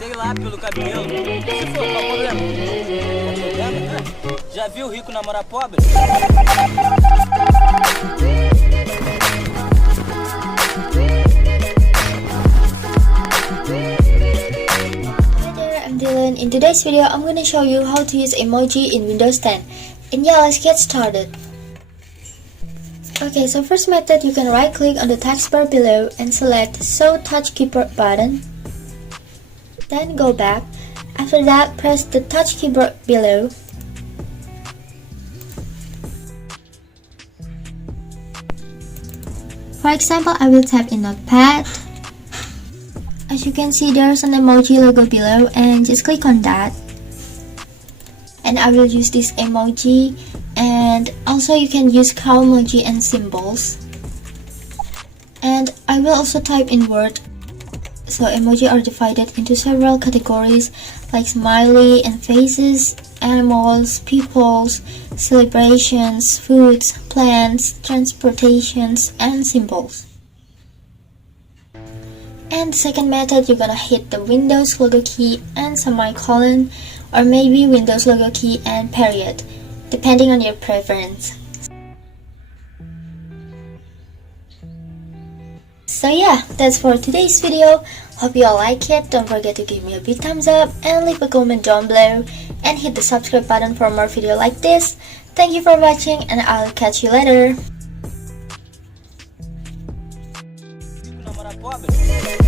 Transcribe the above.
sei lá, pelo cabelo. Se for, qual o problema? Já viu rico namorar pobre? In today's video, I'm going to show you how to use emoji in Windows 10. And yeah, let's get started. Okay, so first method, you can right click on the text bar below and select Show Touch Keyboard button. Then go back. After that, press the touch keyboard below. For example, I will type in Notepad. As you can see, there's an emoji logo below, and just click on that. And I will use this emoji, and also you can use cow emoji and symbols. And I will also type in Word. So emoji are divided into several categories like smiley and faces, animals, peoples, celebrations, foods, plants, transportations, and symbols. And the second method, you're gonna hit the Windows logo key and semicolon, or maybe Windows logo key and period, depending on your preference. So yeah, that's for today's video. Hope you all like it. Don't forget to give me a big thumbs up and leave a comment down below, and hit the subscribe button for more videos like this. Thank you for watching, and I'll catch you later. Namorar pobre?